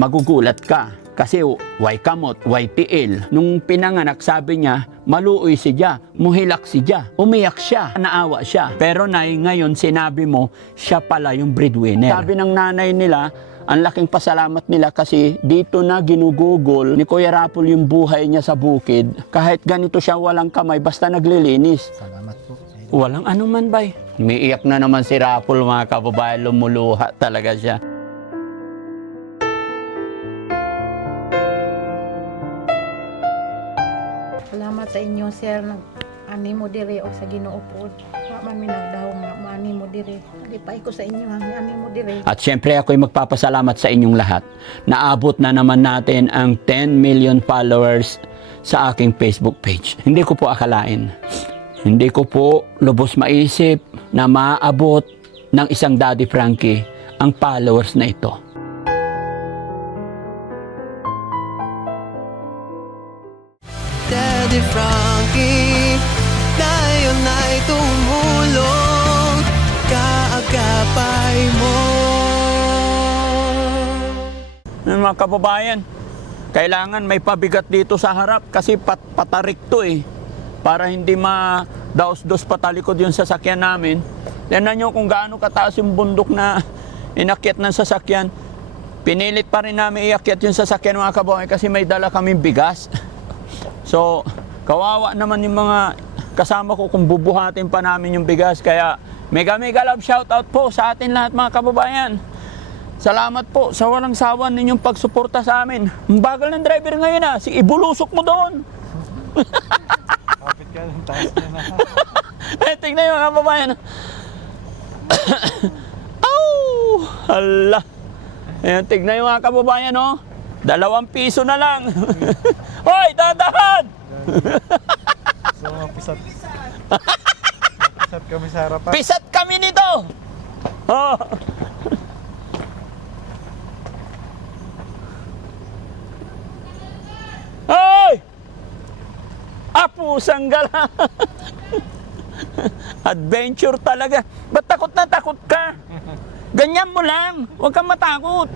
magugulat ka. Kasi way kamot, way tiil. Nung pinanganak, sabi niya, maluoy siya, muhilak siya, umiyak siya, naawa siya. Pero nay, ngayon sinabi mo, siya pala yung breadwinner. Sabi ng nanay nila, ang laking pasalamat nila kasi dito na ginugugol ni Kuya Rapol yung buhay niya sa bukid. Kahit ganito siya walang kamay, basta naglilinis. Salamat po. Walang anuman, bay. Umiiyak na naman si Rapol, mga kababayan, lumuluha talaga siya. Salamat sa inyo, sir. Ani mo dire o sa Ginoo po. Wa man mi nagdahom nga maani mo dire. Lipay ko sa inyo ha, ani mo dire. At syempre ako'y magpapasalamat sa inyong lahat. Naabot na naman natin ang 10 million followers sa aking Facebook page. Hindi ko po akalain. Hindi ko po lubos maisip na maabot ng isang Daddy Frankie ang followers na ito. Daddy Frankie, tayo na'y tumulong, kaagapay mo. Mga kababayan, kailangan may pabigat dito sa harap kasi patarik to eh. Para hindi ma-daos-dos patalikod yung sasakyan namin. Tignan nyo kung gaano kataas yung bundok na inakyat ng sasakyan. Pinilit pa rin namin iakyat yung sasakyan, mga kababayan, kasi may dala kaming bigas. So, kawawa naman yung mga kasama ko kung bubuhatin pa namin yung bigas. Kaya, mega love shoutout po sa atin lahat, mga kababayan. Salamat po sa walang sawa ninyong pagsuporta sa amin. Ang bagal ng driver ngayon si ibulusok mo doon. Kapit ka ng taas niya na. Tingnan yung mga kababayan. Oh, hala. Ayan, tignan yung mga kababayan, oh. 2 piso na lang. Hoy, dadahan! So, pisat. Pisat kami sa harapan. Pisat kami nito! Oh. Hoy! Apusang gala! Adventure talaga. Ba't takot na takot ka? Ganyan mo lang. Huwag kang matakot.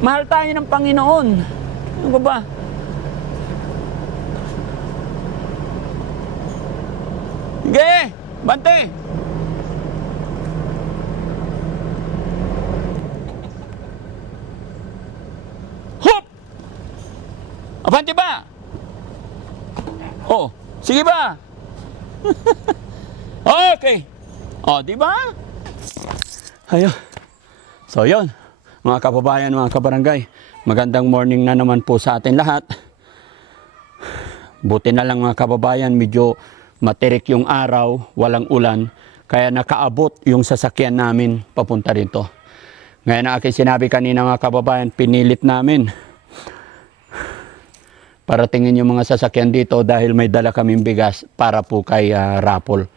Mahal tayo ng Panginoon. Ano ba? Sige, bante. Hop! Abante ba? Oh, sige ba? Okay. Oh, di ba? Ayun. So, yun. Mga kababayan, mga kabarangay, magandang morning na naman po sa atin lahat. Buti na lang, mga kababayan, medyo matirik yung araw, walang ulan, kaya nakaabot yung sasakyan namin papunta rito. Ngayon na aking sinabi kanina, mga kababayan, pinilit namin para tingin yung mga sasakyan dito dahil may dala kaming bigas para po kay Rapol.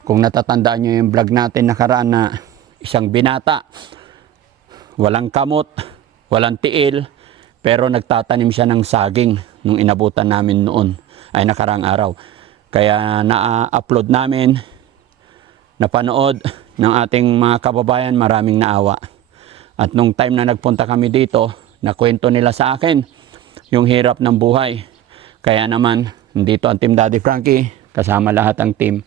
Kung natatandaan nyo yung vlog natin nakaraan na isang binata, walang kamot, walang tiil, pero nagtatanim siya ng saging nung inabutan namin noon, ay nakaraang araw. Kaya na-upload namin, napanood ng ating mga kababayan, maraming naawa. At nung time na nagpunta kami dito, nakwento nila sa akin yung hirap ng buhay. Kaya naman, dito ang Team Daddy Frankie, kasama lahat ang team,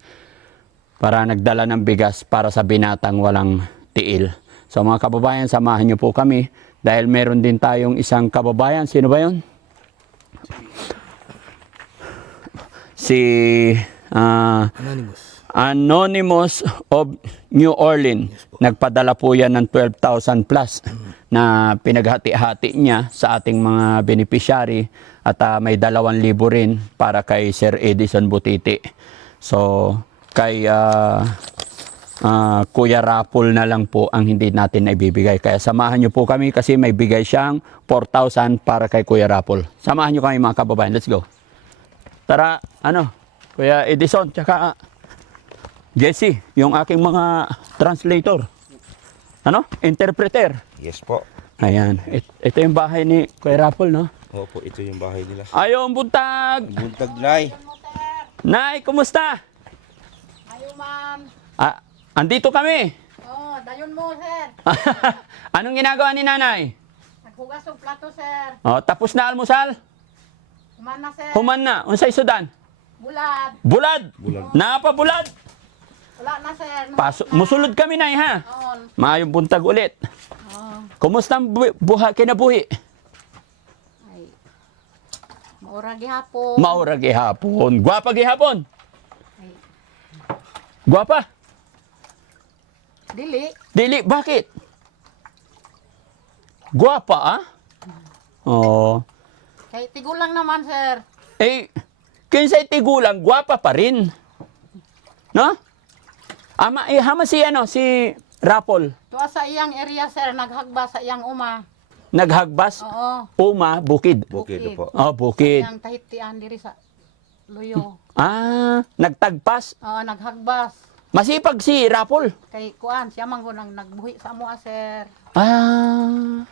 para nagdala ng bigas para sa binatang walang tiil. So mga kababayan, samahan niyo po kami dahil meron din tayong isang kababayan. Sino ba yun? Si Anonymous of New Orleans. Nagpadala po yan ng 12,000 plus na pinaghati-hati niya sa ating mga beneficiary at may 2,000 rin para kay Sir Edison Butiti. So kay Kuya Rapol na lang po ang hindi natin na ibibigay. Kaya samahan nyo po kami kasi may bigay siyang 4,000 para kay Kuya Rapol. Samahan nyo kami, mga kababayan. Let's go. Tara, Kuya Edison, tsaka Jesse, yung aking mga translator. Interpreter. Yes po. Ayan. Ito yung bahay ni Kuya Rapol, no? Opo, ito yung bahay nila. Ayong buntag! Buntag, Nay. Nay, kumusta? Ayo ma'am. Andito kami. Oh, dayon mo sir. Anong ginagawa ni nanay? Hugas og plato, sir. Oh, tapos na almusal? Human na, sir. Human na. Unsay sudan? Bulad. Bulad. Bulad. Napa bulad. Wala na, sir. Musulod kami nay ha. Noon. Maayong buntag ulit. Oo. Kumusta ang kinabuhi? Ay. Maura gihapon. Maura gihapon. Gwapa gihapon. Ay. Gwapa. Dili. Dili, bakit? Gwapa ah? Oh. Kay tigulang naman, sir. Eh, kinsay tigulang, gwapa pa rin. No? Hama si si Rapol. Tuwa sa iyang area, sir, naghagba sa iyang uma. Naghagbas, Oo. Uma, Bukid. Bukid po. Oh, Bukid. Iyang tahitian diri sa Luyo. Ah, nagtagpas. Oo, naghagbas. Masipag si Rapol. Kay kuan, siya man ko nang nagbuhi sa amo, sir. Ah,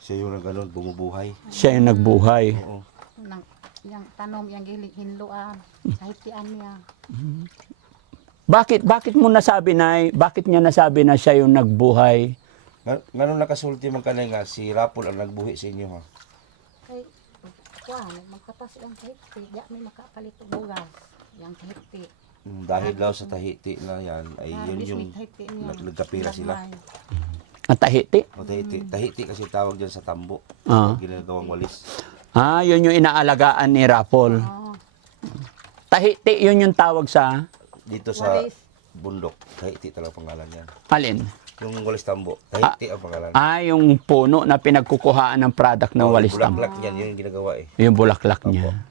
Siya yung ganun, bumubuhay. siya yung nagbuhay. Oo. Nang iyang tanom, iyang hinluan. Tahitian niya. Bakit mo nasabi bakit niya nasabi na siya yung nagbuhay? Ganun nakasulti man kanay nga, si Rapol ang nagbuhi sa inyo ha. Kay kuan, magkatas iyang tahiti. Diya may makapalit og bugas. Iyang tahiti. Dahil daw sa tahiti na yan, ay Kaya yun bis yung may tahiti niya. nagkapira sila. Ang tahiti? O tahiti kasi tawag dyan sa tambo. Ah. Ginagawang walis. Ah, yun yung inaalagaan ni Rapol. Oo. Tahiti, yun yung tawag sa Dito sa Walis. bundok, tahiti talaga pangalan yan. alin? Yung walis tambo, tahiti ang pangalan. Ah, yung puno na pinagkukuhaan ng product ng walis tambo. Bulaklak yan, yun yung ginagawa eh. Yung bulaklak niya.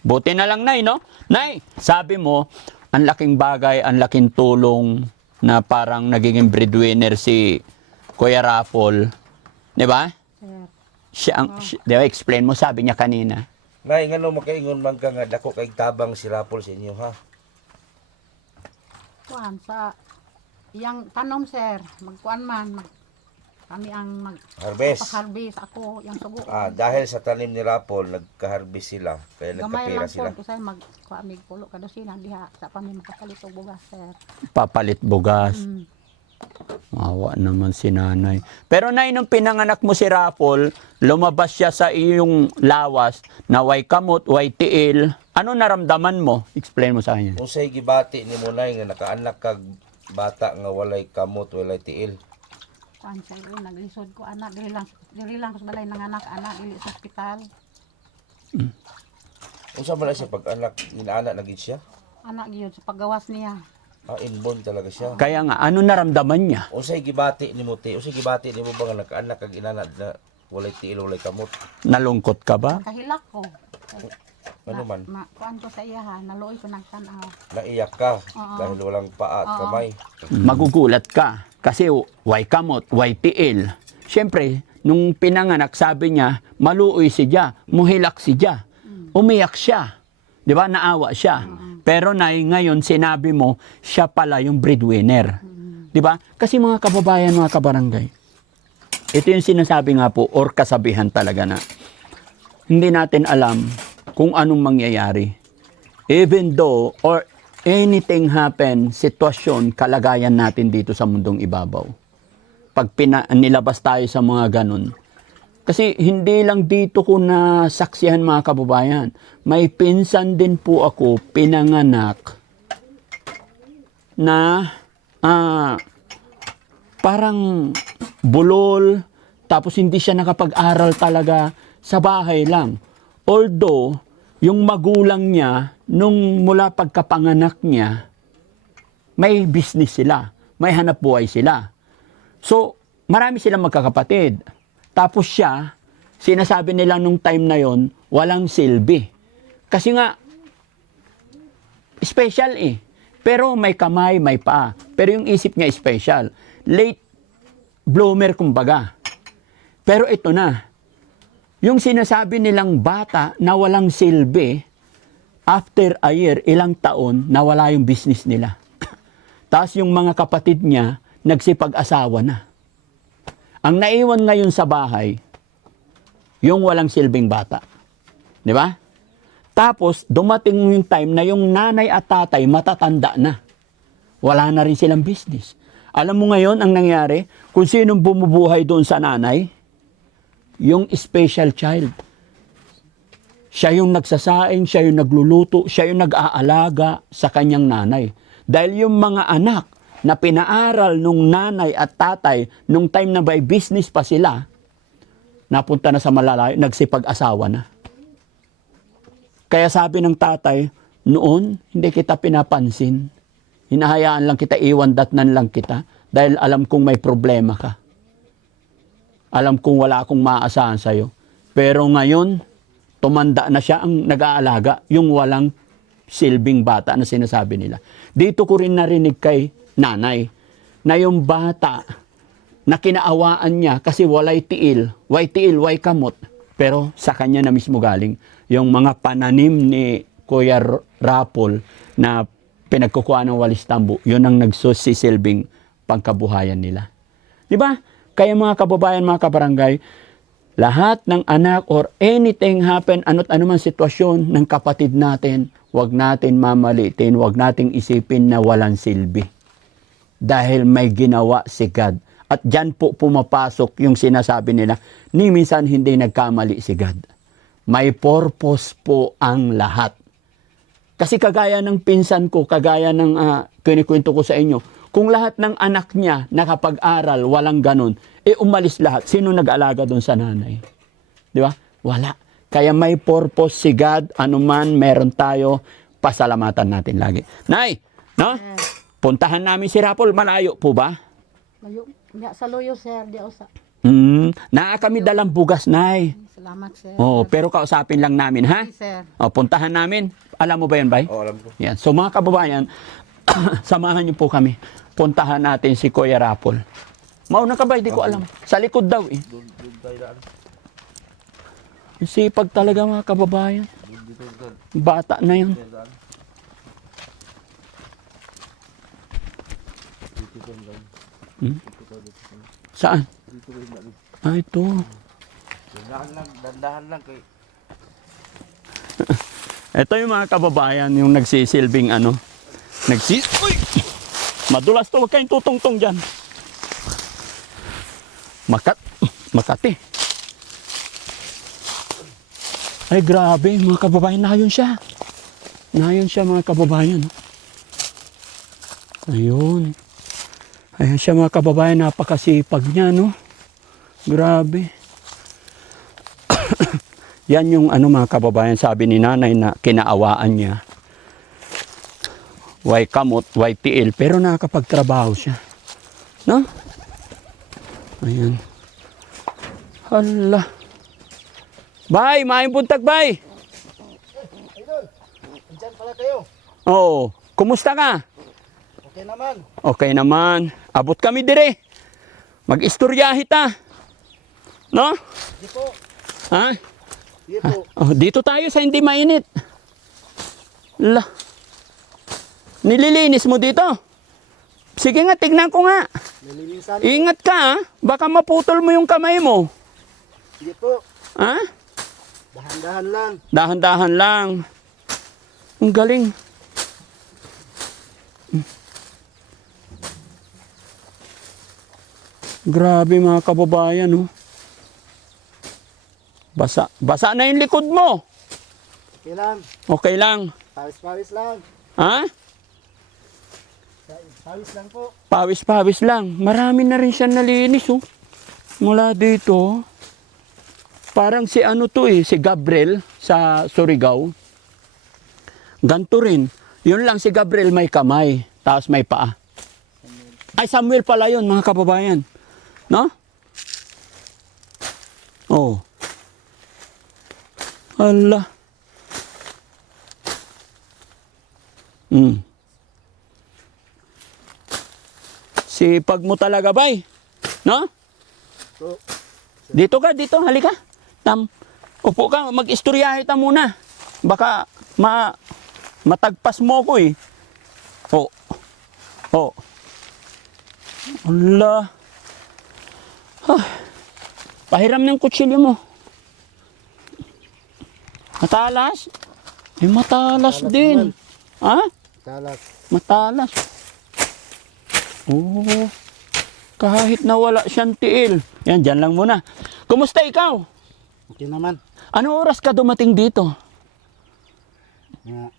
Buti na lang, Nay, no? Nay, sabi mo, ang laking bagay, ang laking tulong na parang nagiging breadwinner si Kuya Rapol. Di ba? Sir. Di ba, explain mo, sabi niya kanina. Nay, ngano makaingon man ka nga, dako kay tabang si Rapol sa inyo ha. Kuan sa iyang tanom, sir. Magkuan man. Kami ang Harvest. magpaharbis ako, yung sugo. Dahil sa tanim ni Rapol, nagka-harvest sila, kaya Gamay nagkapira lang po, sila. kasi magkuamig pulo kada sila diha sa pami makapalit og bugas, sir. Papalit bugas. Mawa naman si nanay. Pero nay, nung pinanganak mo si Rapol, lumabas siya sa iyong lawas na way kamot, way tiil. Ano naramdaman mo? Explain mo sa kanya. Kung sa'y gibati ni Munay nga nakaanak kag bata nga walay kamot, walay tiil. Kuan sa iyo, naglisod ko anak, dili lang ko sa balay nanganak anak, dili sa ospital. Unsa man na siya pag anak, inaanak na gid siya? Anak gyud sa paggawas niya. Inborn talaga siya. Kaya nga, ano naramdaman niya? Unsay gibati ni mo ti? Unsay gibati ni mo ba nga nakaanak kag inaanak na walay tiil, walay kamot? Nalungkot ka ba? Kahilak ko. Ano man? Kuan ko sa iya ha, naluoy ko nagtan-aw. Naiyak ka Oo. dahil walang paa at Oo. kamay. Magugulat ka. Kasi way kamot, way tiil. Siyempre, nung pinanganak, sabi niya, maluoy siya, muhilak siya. Umiyak siya. Di ba? Naawa siya. Pero nay, ngayon sinabi mo, siya pala yung breadwinner. Di ba? Kasi mga kababayan, mga kabarangay, ito yung sinasabi nga po, or kasabihan talaga na, hindi natin alam kung anong mangyayari. Even though, or anything happen, sitwasyon, kalagayan natin dito sa mundong ibabaw. Pag nilabas tayo sa mga ganun. Kasi hindi lang dito ko nasaksihan mga kababayan. May pinsan din po ako pinanganak na parang bulol, tapos hindi siya nakapag-aral talaga, sa bahay lang. Although, yung magulang niya, nung mula pagkapanganak niya, may business sila, may hanap buhay sila. So, marami silang magkakapatid. Tapos siya, sinasabi nila nung time na yon, walang silbi. Kasi nga, special eh. Pero may kamay, may paa. Pero yung isip niya special. Late bloomer kumbaga. Pero ito na, yung sinasabi nilang bata na walang silbi, after a year, ilang taon, nawala yung business nila. Tapos yung mga kapatid niya, nagsipag-asawa na. Ang naiwan ngayon sa bahay, yung walang silbing bata. Di ba? Tapos, dumating yung time na yung nanay at tatay matatanda na. Wala na rin silang business. Alam mo ngayon ang nangyari? Kung sinong bumubuhay doon sa nanay, yung special child. Siya yung nagsasaing, siya yung nagluluto, siya yung nag-aalaga sa kanyang nanay. Dahil yung mga anak na pinaaral nung nanay at tatay, nung time na may business pa sila, napunta na sa malalayo, nagsipag-asawa na. Kaya sabi ng tatay, noon, hindi kita pinapansin. Hinahayaan lang kita, iwan datnan lang kita, dahil alam kong may problema ka. Alam kong wala akong maaasahan sa'yo. Pero ngayon, tumanda na siya ang nag-aalaga, yung walang silbing bata na sinasabi nila. Dito ko rin narinig kay nanay, na yung bata na kinaawaan niya kasi walay tiil, way kamot. Pero sa kanya na mismo galing, yung mga pananim ni Kuya Rapol na pinagkukuha ng walis tambo, yun ang nagsusisilbing pangkabuhayan nila. Di ba? Kaya mga kababayan, mga kabarangay, lahat ng anak or anything happen, ano't anuman sitwasyon ng kapatid natin, huwag natin mamalitin, huwag nating isipin na walang silbi. Dahil may ginawa si God. At dyan po pumapasok yung sinasabi nila, ni minsan hindi nagkamali si God. May purpose po ang lahat. Kasi kagaya ng pinsan ko, kagaya ng kinikwento ko sa inyo, kung lahat ng anak niya nakapag-aral, walang ganun, umalis lahat. Sino nag-alaga doon sa nanay? Di ba? Wala. Kaya may purpose si God, anuman meron tayo, pasalamatan natin lagi. Nay, no? Puntahan namin si Rapol, malayo po ba? Layo. Sa loyo, sir. Di ako sa... Naa kami dalang bugas, Nay. Salamat, sir. Oo, pero kausapin lang namin, ha? Sir. O, puntahan namin. Alam mo ba yan, Bay? Oo, alam ko. Yan. So mga kababayan, samahan niyo po kami. Puntahan natin si Kuya Rapol. Mauna ka ba? Hindi ko alam. Sa likod daw eh. Doon tayo daan. Sipag talaga mga kababayan. Dito. Bata na yun. Daan. Dito daan. Saan? Dito daan. Ah, ito. Dandahan lang kay. Ito yung mga kababayan, yung nagsisilbing ano. Uy! Madulas to, huwag kayong tutungtong dyan. Makati. Ay, grabe, mga kababayan, nayon siya. Nayon siya, mga kababayan. Ayun. Ayan siya, mga kababayan, napakasipag niya, no? Grabe. Yan yung ano, mga kababayan, sabi ni nanay na kinaawaan niya. Way kamot, way tiil, pero nakakapagtrabaho siya. No? Ayan. Hala. Bay, maayong buntag, bay. Idol, andyan pala kayo. Oo. Kumusta ka? Okay naman. Okay naman. Abot kami dire. Mag-istoryahe ta. No? Di po. Ha? Di po. Oh, dito tayo sa hindi mainit. La. Nililinis mo dito? Sige nga, tignan ko nga. Nilinisan. Ingat ka, ha? Baka maputol mo yung kamay mo. Di po. Ha? Dahan-dahan lang. Dahan-dahan lang. Ang galing. Grabe mga kababayan, oh. Basa na yung likod mo. Okay lang. Okay lang. Pawis-pawis lang. Ha? Pawis lang po. Pawis-pawis lang. Marami na rin siya nalinis, oh. Mula dito, oh. Parang si ano to eh, si Gabriel sa Surigao. Ganto rin. Yun lang si Gabriel may kamay, tapos may paa. Ay, Samuel pala yun, mga kababayan. No? Oh. Hala. Sipag mo talaga, bay. No? So, Dito ka, dito, halika. Upo ka, mag-istoryahe ta muna. Baka matagpas mo ko eh. Oh. Oh. Allah. Ah. Pahiram ng kutsilyo mo. Matalas? Matalas din. Ha? talas. Matalas. Oo. Kahit na wala siyang tiil. Yan, dyan lang muna. Kumusta ikaw? Okay naman. Ano oras ka dumating dito? Mga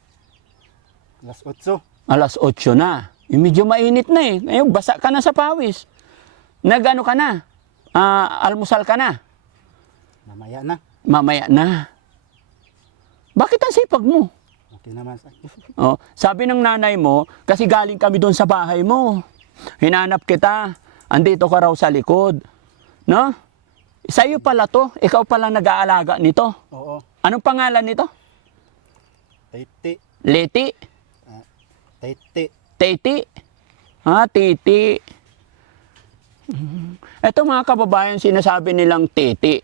alas 8. Alas 8 na. Medyo mainit na eh. Ngayon, basa ka na sa pawis. Nagano ka na? Almusal ka na? Mamaya na. Mamaya na. Bakit ang sipag mo? Okay naman. Oh, sabi ng nanay mo, kasi galing kami doon sa bahay mo. Hinanap kita. Andito ka raw sa likod. No? Sa'yo pala to. Ikaw pala nag-aalaga nito. Oo. Anong pangalan nito? Titi. Leti? Titi. Titi? Titi. Ito mga kababayan, sinasabi nilang titi.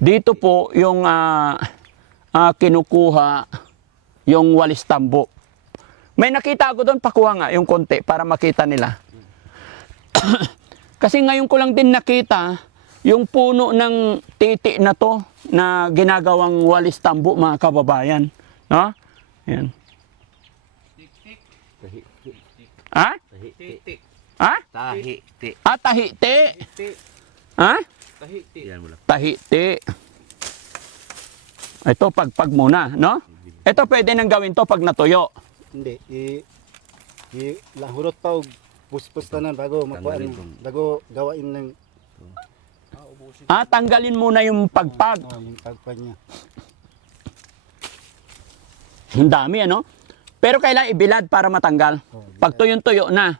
Dito po yung kinukuha yung walis tambo. May nakita ako doon, pakuha nga yung konti para makita nila. Kasi ngayon ko lang din nakita yung puno ng titi na to na ginagawang walis tambo mga kababayan. No? Yan. Ha? Tahi-ti. Ha? Tahi-ti. Tahiti. Ha? Tahi-ti. Yan mo lang. Tahiti. Ito pagpag muna, no? Ito pwede nang gawin to pag natuyo. Hindi. Lahurot pa og puspos tanan bago makuan. Bago gawain ng Tanggalin muna yung pagpag. yung pagpag niya. Ang dami, ano? Pero kailangan ibilad para matanggal. Pag tuyong-tuyo na.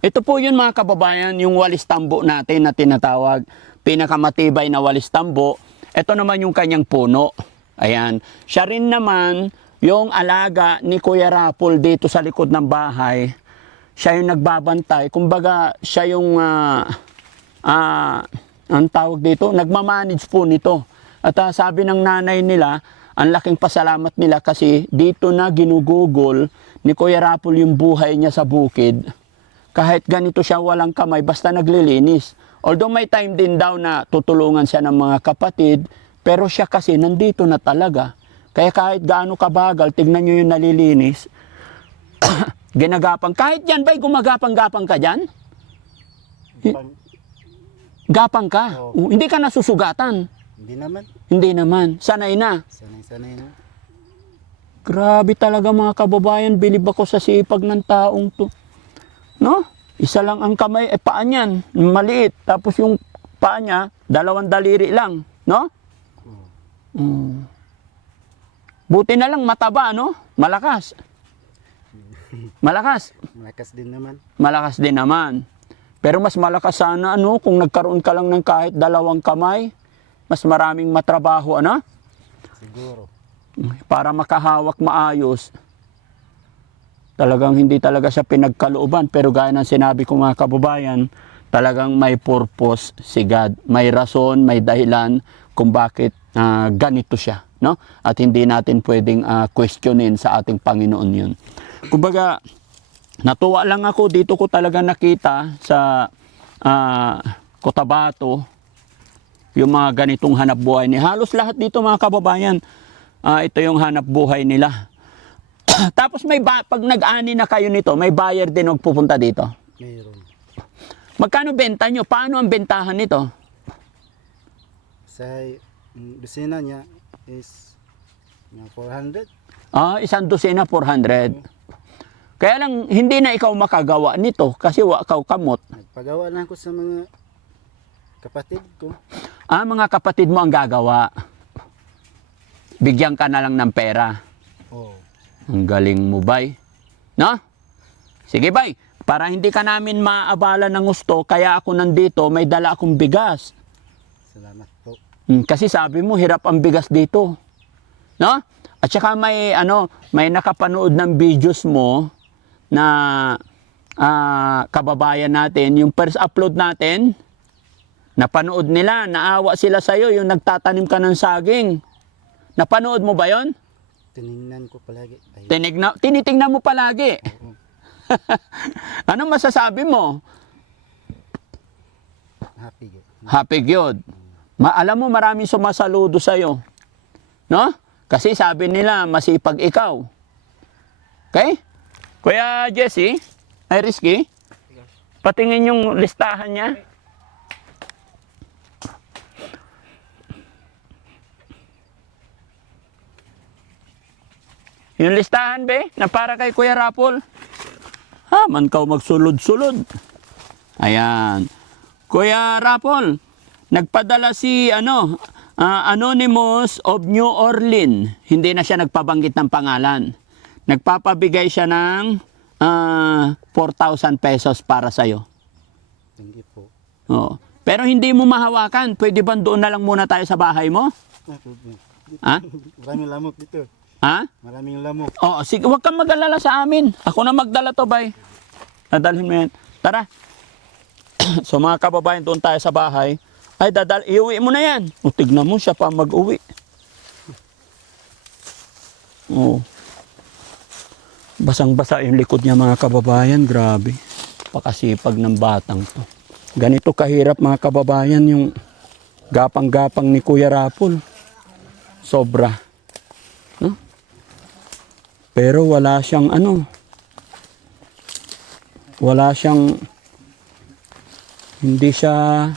Ito po yun mga kababayan, yung walis tambo natin na tinatawag. Pinakamatibay na walis tambo. Ito naman yung kanyang puno. Ayan. Siya rin naman yung alaga ni Kuya Rapol dito sa likod ng bahay. Siya yung nagbabantay. Kumbaga, siya yung, ang tawag dito, nagmamanage po nito. At sabi ng nanay nila, ang laking pasalamat nila kasi dito na ginugugol ni Kuya Rapol yung buhay niya sa bukid. Kahit ganito siya walang kamay, basta naglilinis. Although may time din daw na tutulungan siya ng mga kapatid, pero siya kasi nandito na talaga. Kaya kahit gaano kabagal, tignan nyo yung nalilinis. Ginagapang. Kahit yan ba'y gumagapang-gapang ka dyan? Gapang ka? Oo. Hindi ka nasusugatan? Hindi naman. Hindi naman. Sanay na. Sanay-sanay na. Grabe talaga mga kababayan, bilib ako sa sipag ng taong to. No? Isa lang ang kamay, paa niyan, maliit. Tapos yung paa niya, 2 daliri lang. No? Buti na lang mataba, no? Malakas. Malakas. Malakas din naman. Malakas din naman. Pero mas malakas sana, ano, kung nagkaroon ka lang ng kahit 2 kamay, mas maraming matrabaho, ano? Siguro. Para makahawak maayos. Talagang hindi talaga siya pinagkalooban. Pero gaya ng sinabi ko mga kababayan, talagang may purpose si God. May rason, may dahilan kung bakit ganito siya. No? At hindi natin pwedeng questionin sa ating Panginoon yun. Kumbaga, natuwa lang ako. Dito ko talaga nakita sa Cotabato yung mga ganitong hanap buhay ni halos lahat dito mga kababayan. Ito yung hanap buhay nila. Tapos pag nag-ani na kayo nito, may buyer din magpupunta dito. Mayroon. Magkano benta nyo? Paano ang bentahan nito? Sa dosina niya is 400. Isang dosena 400. Kaya lang, hindi na ikaw makagawa nito kasi wakaw kamot. Nagpagawa lang ko sa mga kapatid ko. Mga kapatid mo ang gagawa. Bigyan ka na lang ng pera. Oo. Ang galing mo, bay. No? Sige, bay. Para hindi ka namin maabala ng gusto, kaya ako nandito, may dala akong bigas. Salamat po. Kasi sabi mo, hirap ang bigas dito. No? At saka may nakapanood ng videos mo na kababayan natin, yung first upload natin, napanood nila, naawa sila sa'yo, yung nagtatanim ka ng saging. Napanood mo ba yon? Tinignan ko palagi. Ay, Tinitingnan mo palagi. oo. Anong masasabi mo? Happy. Happy God. Alam mo, maraming sumasaludo sa'yo. No? Kasi sabi nila, masipag ikaw. Okay? Kuya Jesse, Ay, Rizky? Patingin yung listahan niya. Yung listahan, be, na para kay Kuya Rapol. Ha, man kaw magsulod-sulod. Ayan. Kuya Rapol, nagpadala si Anonymous of New Orleans. Hindi na siya nagpabanggit ng pangalan. Nagpapabigay siya ng 4,000 pesos para sa'yo. Hindi po. Oo. Pero hindi mo mahawakan. Pwede ba doon na lang muna tayo sa bahay mo? Ha? Maraming lamok dito. Ha? Maraming lamok. Oo, sige, huwag kang mag-alala sa amin. Ako na magdala to, bay. Dadalhin mo yan. Tara. So mga kababayan, doon tayo sa bahay. Ay, iuwi mo na yan. O, tignan mo siya pa mag-uwi. Oo. Basang-basa yung likod niya, mga kababayan. Grabe. Pakasipag ng batang to. Ganito kahirap, mga kababayan, yung gapang-gapang ni Kuya Rapol. Sobra. No? Pero wala siyang wala siyang, hindi siya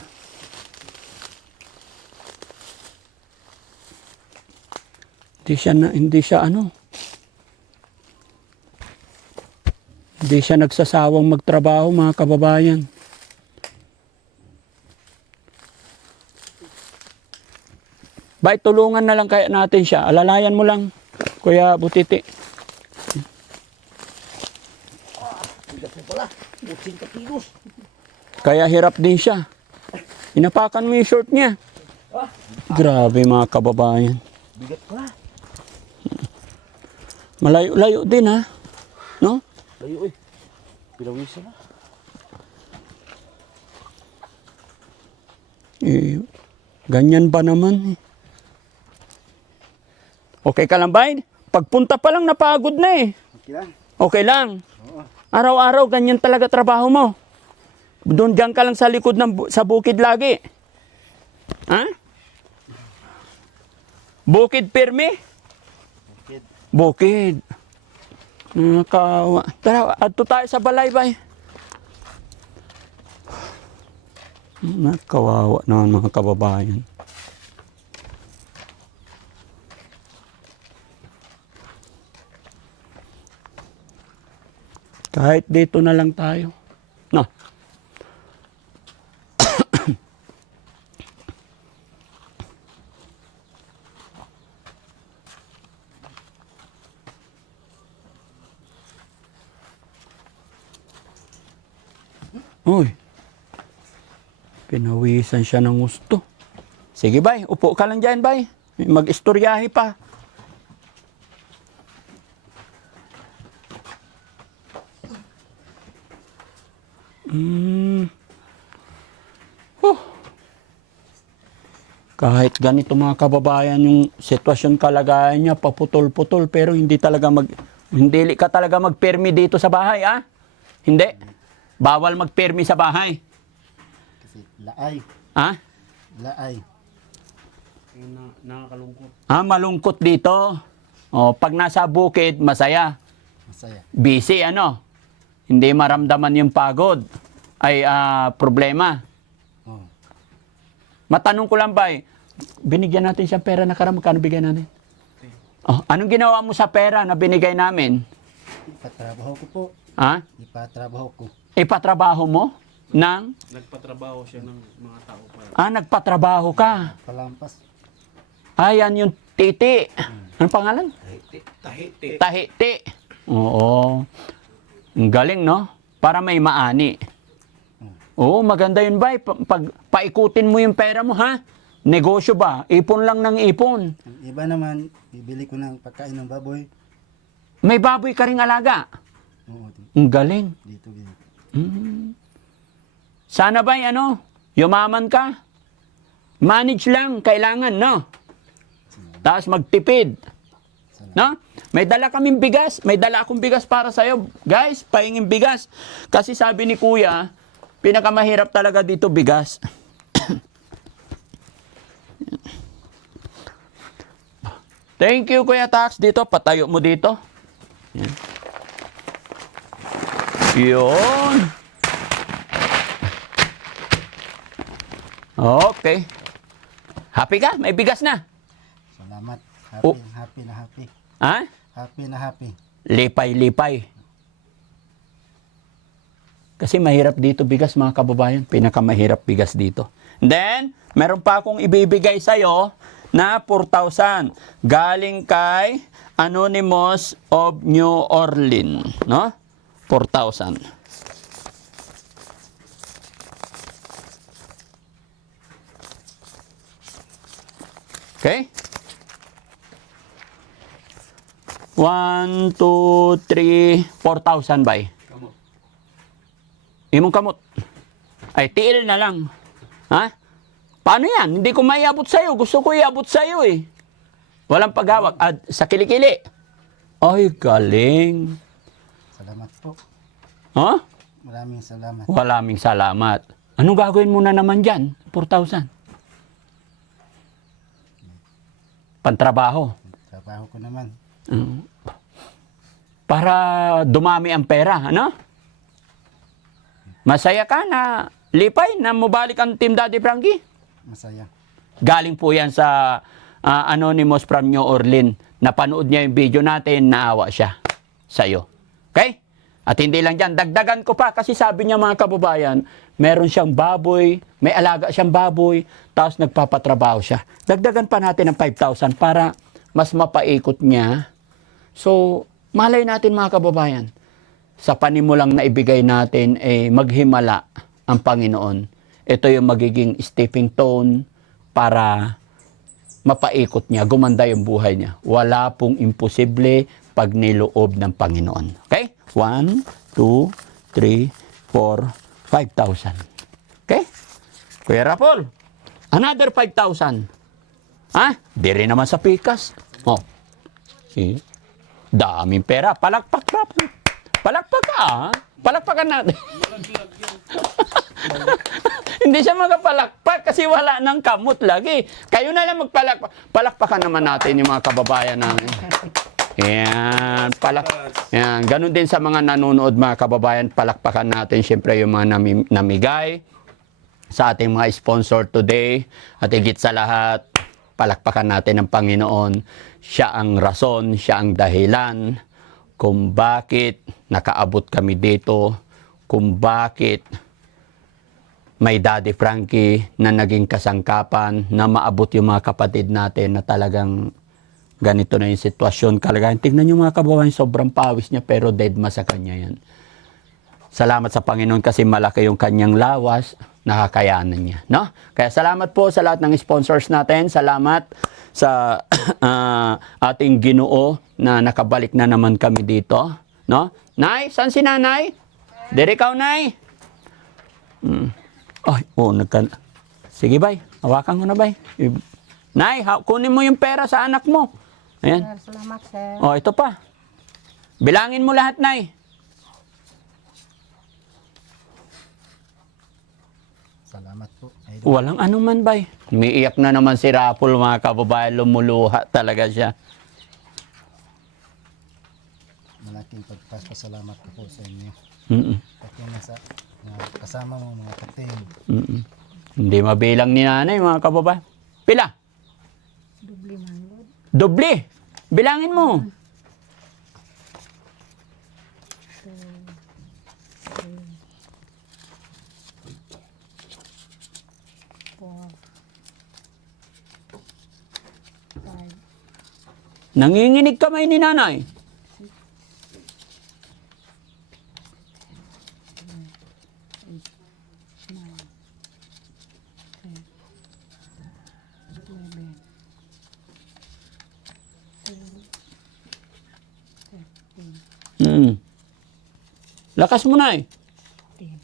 nagsasawang magtrabaho, mga kababayan. Bay, tulungan na lang kaya natin siya. Alalayan mo lang, Kuya Butiti. Kaya hirap din siya. Inapakan mo yung short niya. Grabe, mga kababayan. Bigat pala. Malayo-layo din, ha? No? Layo eh. Pinawisan na. Ganyan ba naman? Okay ka lang, Bay? Pagpunta pa lang napagod na eh. Okay lang. Okay lang. Oo. Araw-araw, ganyan talaga trabaho mo. Doon dyan ka lang sa likod sa bukid lagi. Ha? Bukid pirmi? Bukid. Bukid. Nakakawa. Tara, ato tayo sa balay, Bay. Nakawawa naman, mga kababayan. Kahit dito na lang tayo. No. Uy. Pinawisan siya ng gusto. Sige, Bay. Upo ka lang dyan, Bay. Mag-istoryahe pa. Kahit ganito, mga kababayan, yung sitwasyon kalagayan niya, paputol-putol, pero hindi ka talaga magpermi dito sa bahay, ah? Hindi. Bawal magpermi sa bahay. Kasi laay. Ha? Laay. Nakakalungkot. Malungkot dito. O, pag nasa bukid, masaya. Masaya. Busy, Hindi maramdaman yung pagod. Ay, problema. Oo. Matanong ko lang, Bay, binigyan natin siya pera nakaraan, magkano bigay natin? Oh, anong ginawa mo sa pera na binigay namin? Ipatrabaho ko po. Ha? Ipatrabaho ko. Ipatrabaho mo? Nang? Nagpatrabaho siya ng mga tao para. Nagpatrabaho ka. Palampas. Yan yung titi. Anong pangalan? Tahiti. Tahiti. Oo. Ang galing, no? Para may maani. Oo, maganda yun, Bay. Paikutin mo yung pera mo, ha? Negosyo ba? Ipon lang ng ipon. Ang iba naman, bibili ko ng pagkain ng baboy. May baboy ka ring alaga. Oo, Ang galing. dito. Sana ba, yumaman ka? Manage lang, kailangan, no? Tapos magtipid. No? May dala kaming bigas. May dala akong bigas para sa'yo. Guys, pahinging bigas. Kasi sabi ni Kuya, pinakamahirap talaga dito bigas. Thank you, Kuya Tax. Dito, patayo mo dito. Yan. Yun. Okay. Happy ka? May bigas na. Salamat. Oh. Happy na happy. Ha? Happy na happy. Lipay-lipay. Kasi mahirap dito bigas, mga kababayan. Pinakamahirap bigas dito. Then, meron pa akong ibibigay sa'yo na 4,000. Galing kay Anonymous of New Orleans. No? 4,000. Okay? 1, 2, 3, 4,000 ba eh? Kamot. Imong kamot. Ay, tiil na lang. Ha? Paano yan? Hindi ko maiabot sa'yo. Gusto ko iabot sa'yo eh. Walang paghawak. Sa kilikili. Ay, galing. Salamat po. Ha? Maraming salamat. Maraming salamat. Anong gagawin mo na naman dyan? 4,000. Pantrabaho. Trabaho ko naman. Para dumami ang pera, ano? Masaya ka na lipay na mabalik ang Team Daddy Frankie? Masaya. Galing po yan sa Anonymous from New Orleans. Napanood niya yung video natin, naawa siya sa'yo. Okay? At hindi lang dyan, dagdagan ko pa kasi sabi niya mga kababayan, meron siyang baboy, may alaga siyang baboy, tapos nagpapatrabaho siya. Dagdagan pa natin ng 5,000 para mas mapaikot niya. So, malay natin mga kababayan, sa panimulang na ibigay natin, maghimala ang Panginoon. Ito yung magiging stepping stone para mapaikot niya, gumanda yung buhay niya. Wala pong imposible pag niloob ng Panginoon. Okay? 1, 2, 3, 4, 5,000. Okay? Kuya Rapol, another 5,000. Ha? Di rin naman sa pikas. Oh. See? Daming pera. Palakpak, Rapol. Palakpak ka, ha? Palakpakan natin. Hindi siya magpalakpak kasi wala nang kamot lagi. Kayo na lang magpalakpak. Palakpakan naman natin yung mga kababayan namin. Yan, yan. Ganun din sa mga nanonood mga kababayan, palakpakan natin siyempre yung mga namigay sa ating mga sponsor today. At higit sa lahat, palakpakan natin ang Panginoon. Siya ang rason, siya ang dahilan kung bakit nakaabot kami dito, kung bakit may Daddy Frankie na naging kasangkapan, na maabot yung mga kapatid natin na talagang ganito na yung sitwasyon, kalagayan. Tignan nyo mga kababayan, sobrang pawis niya pero dead ma sa kanya yan. Salamat sa Panginoon kasi malaki yung kanyang lawas, nakakayanan niya. No? Kaya salamat po sa lahat ng sponsors natin. Salamat sa ating Ginoo na nakabalik na naman kami dito. No? Nay, saan si Nanay? Dere ikaw, Nay? Ay, sige, bay. Hawakan ko na, bay. Nay, kunin mo yung pera sa anak mo. Ayan. Sir, salamat, sir. Oh, ito pa. Bilangin mo lahat, Nay. Salamat po. Idol. Walang anuman, bay. Umiiyak na naman si Rapol, mga kababayan. Lumuluha talaga siya. Malaking pagpasalamat ko po sa inyo. Mm-mm. Pati na sa kasama mo mga kating. Mm-mm. Hindi mabilang ni Nanay, mga kababayan. Pila? Dubli man, Lord. Doble. Bilangin mo. 2, 3, 4, 5, Nanginginig kamay ni Nanay. 11, 12, 13, Lakas mo, Nay. 16,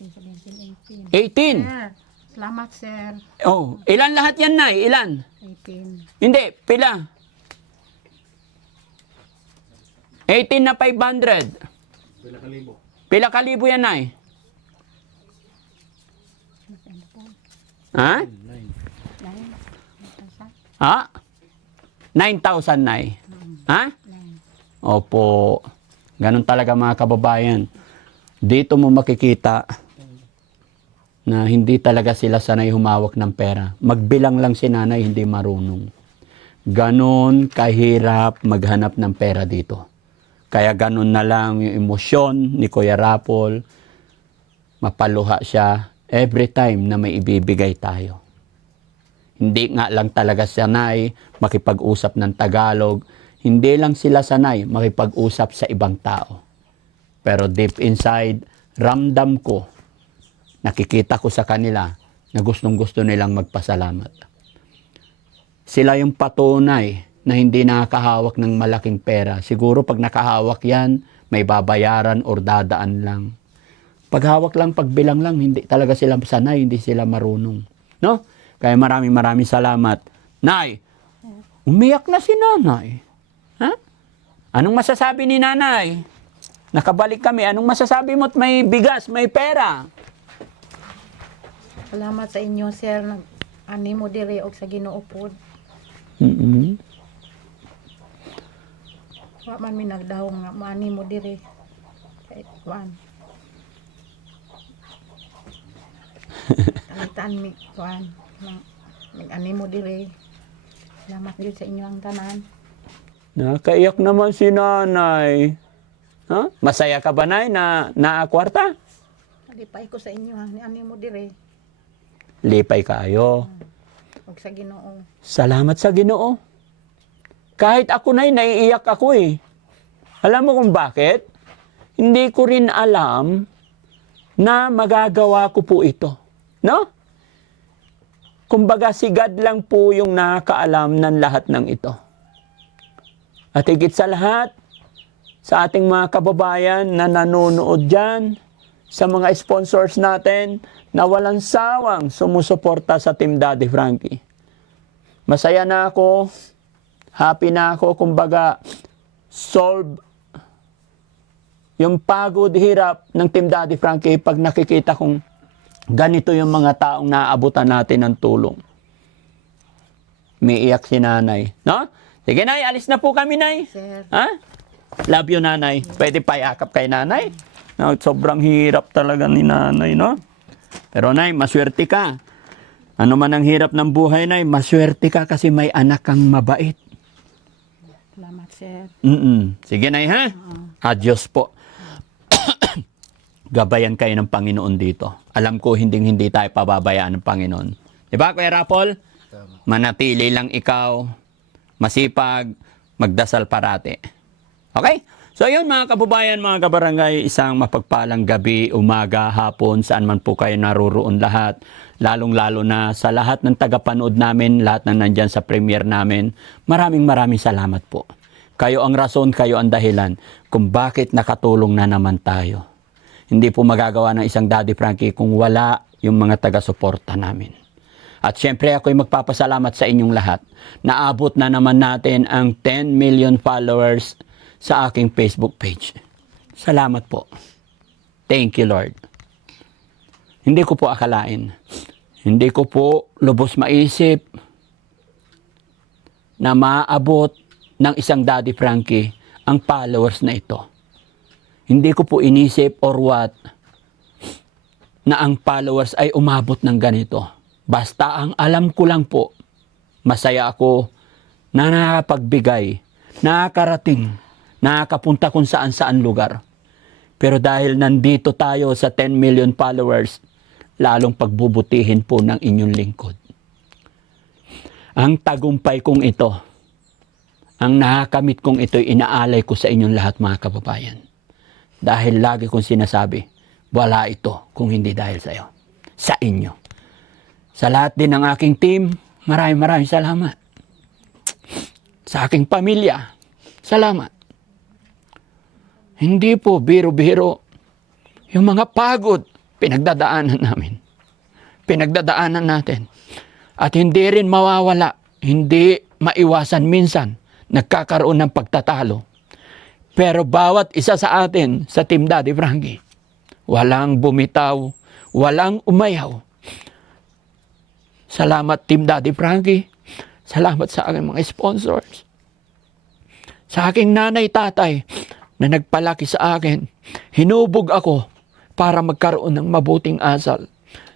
17, 18. 18. Sir, salamat, sir. Oh, ilan lahat yan, Nay? Ilan? 18. Hindi, pila? 18 na 500. Pila kalibo. Pila kalibo yan, Nay? Ha? 9. Ha? 9,000, Nay. Ha? 9. Opo. Ganon talaga mga kababayan. Dito mo makikita na hindi talaga sila sanay humawak ng pera. Magbilang lang si nanay, hindi marunong. Ganon kahirap maghanap ng pera dito. Kaya ganon na lang yung emosyon ni Kuya Rapol. Mapaluha siya every time na may ibibigay tayo. Hindi nga lang talaga sanay makipag-usap ng Tagalog. Hindi lang sila sanay makipag-usap sa ibang tao. Pero deep inside, ramdam ko, nakikita ko sa kanila na gustong-gusto nilang magpasalamat. Sila yung patunay na hindi nakahawak ng malaking pera. Siguro pag nakahawak yan, may babayaran or dadaan lang. Paghawak lang, pagbilang lang, hindi talaga sila sanay, hindi sila marunong. No? Kaya maraming salamat. Nay, umiyak na si nanay. Ha? Anong masasabi ni nanay? Nakabalik kami. Anong masasabi mo at may bigas, may pera? Salamat sa inyo, sir. Nag-ani mo diri og sa Ginoo pod. Wa man mi nagdahong nga maani mo diri. Kay kuan. Tanitan mi kuan. Nag-ani mo diri. Salamat gyud sa inyo ang tanan. Nakaiyak naman si nanay. Ha? Masaya ka ba, nay, na naakwarta? Alipay ko sa inyo ha. Ani mo diri Lipay kayo. og sa Ginoo. Salamat sa Ginoo. Kahit ako, nay, naiiyak ako eh. Alam mo kung bakit? Hindi ko rin alam na magagawa ko po ito. No? Kumbaga si God lang po yung nakakaalam ng lahat ng ito. At higit sa lahat, sa ating mga kababayan na nanonood dyan, sa mga sponsors natin na walang sawang sumusuporta sa Team Daddy Frankie. Masaya na ako, happy na ako, kumbaga solve yung pagod, hirap ng Team Daddy Frankie pag nakikita kong ganito yung mga taong naaabutan natin ng tulong. May iyak si nanay. No? Sige, nay, alis na po kami, nay. Sir. Ha? Love you, nanay. Pwede pa yakap kay nanay? No, sobrang hirap talaga ni nanay, no? Pero, nay, maswerte ka. Ano man ang hirap ng buhay, nay, maswerte ka kasi may anak kang mabait. Salamat, sir. Sige, nay, ha? Adios po. Gabayan kayo ng Panginoon dito. Alam ko, hindi tayo pababayaan ng Panginoon. Di ba, Kuya Rapol? Manatili lang ikaw, masipag, magdasal parati. Okay? So yun mga kababayan, mga kabarangay, isang mapagpalang gabi, umaga, hapon, saan man po kayo naruroon lahat. Lalong-lalo na sa lahat ng tagapanood namin, lahat na nandyan sa premiere namin. Maraming salamat po. Kayo ang rason, kayo ang dahilan kung bakit nakatulong na naman tayo. Hindi po magagawa ng isang Daddy Frankie kung wala yung mga taga-suporta namin. At syempre ako'y magpapasalamat sa inyong lahat. Naabot na naman natin ang 10 million followers sa aking Facebook page. Salamat po. Thank you, Lord. Hindi ko po akalain. Hindi ko po lubos maisip na maabot ng isang Daddy Frankie ang followers na ito. Hindi ko po inisip or what na ang followers ay umabot ng ganito. Basta ang alam ko lang po, masaya ako na nakakapagbigay, nakakarating, nakakapunta kung saan-saan lugar. Pero dahil nandito tayo sa 10 million followers, lalong pagbubutihin po ng inyong lingkod. Ang tagumpay kong ito, ang nakakamit kong ito'y inaalay ko sa inyong lahat mga kababayan. Dahil lagi kong sinasabi, wala ito kung hindi dahil sa iyo, sa inyo. Sa lahat din ng aking team, maraming salamat. Sa aking pamilya, salamat. Hindi po biro-biro yung mga pagod, pinagdadaanan namin. Pinagdadaanan natin. At hindi rin mawawala, hindi maiwasan minsan, nagkakaroon ng pagtatalo. Pero bawat isa sa atin, sa Team Daddy Frankie, walang bumitaw, walang umayaw. Salamat Team Daddy Frankie. Salamat sa aking mga sponsors. Sa aking nanay, tatay, na nagpalaki sa akin. Hinubog ako para magkaroon ng mabuting asal.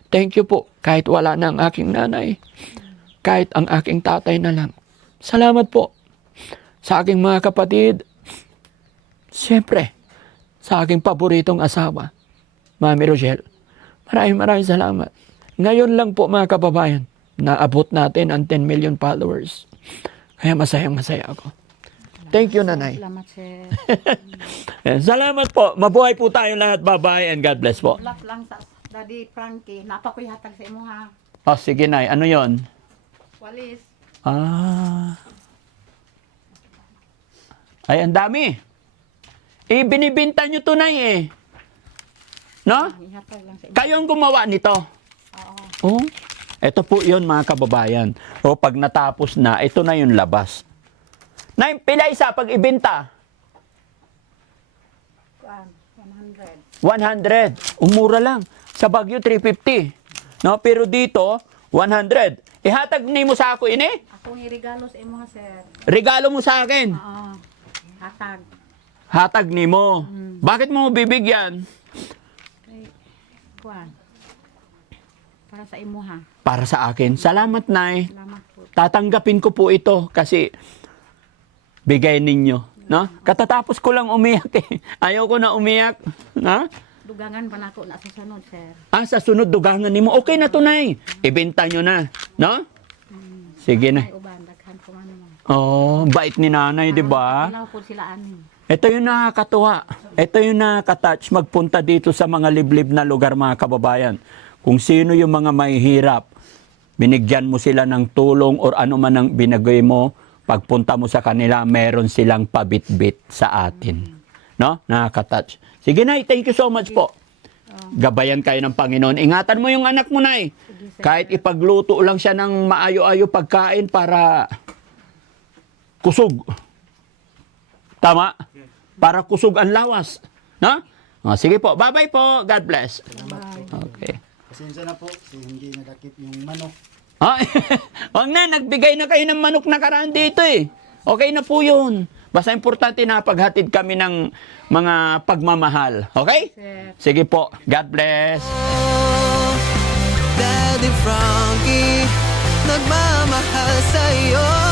Thank you po, kahit wala na ang aking nanay, kahit ang aking tatay na lang. Salamat po sa aking mga kapatid. Siyempre, sa aking paboritong asawa, Mami Rochelle. Maraming salamat. Ngayon lang po mga kababayan, naabot natin ang 10 million followers. Kaya masayang-masaya ako. Thank you, Nanay. Salamat, sir. Salamat po. Mabuhay po tayo lahat. Bye-bye and God bless po. Last lang sa Daddy Frankie. Napa ko hatag sa imo ha. Oh, sige, Nay. Ano yon? Walis. Ay, ang dami. Binibinta nyo to, Nay, eh. No? Ihatag lang sa imo. Kayo ang gumawa nito. Oo. Oh, ito po yun, mga kababayan. O, pag natapos na, ito na yung labas. Nay, pila isa pag ibenta? Kuan, 100. 100. Umura lang. Sa Baguio, 350. No? Pero dito, 100. Ihatag ni mo sa ako, ini? Akong iregalo sa imo ha, sir. Regalo mo sa akin. Oo. Hatag. Hatag ni mo. Bakit mo bibigyan? Kay kuan. Para sa imo ha. Para sa akin. Salamat, Nay. Salamat po. Tatanggapin ko po ito kasi bigay ninyo. No? Katatapos ko lang umiyak eh. Ayoko na umiyak. Ha? Dugangan pa nako na sa sunod, sir. Sa sunod dugangan ni mo. Okay na to, Nay. Ibenta nyo na. No? Sige na. Ay uban daghan ko man mo. Oh, bait ni Nanay, di ba? Ilaw po sila ani. Ito yung nakakatuwa. Ito yung nakaka-touch magpunta dito sa mga liblib na lugar, mga kababayan. Kung sino yung mga mahihirap, binigyan mo sila ng tulong or ano man ang binigay mo, pagpunta mo sa kanila, meron silang pabitbit sa atin. No? Nakaka-touch. Sige, Nay, thank you so much po. Gabayan kayo ng Panginoon. Ingatan mo yung anak mo, Nay. Kahit ipagluto lang siya ng maayo-ayo pagkain para kusog. Tama? Para kusog ang lawas. No? Sige po. Bye-bye po. God bless. Okay. Pasensya na po, hindi nadakip yung manok. Wag na, nagbigay na kayo ng manok na karaan dito eh. Okay na po yun. Basta importante na paghatid kami ng mga pagmamahal. Okay? Sige po. God bless. Daddy Frankie, nagmamahal sa'yo.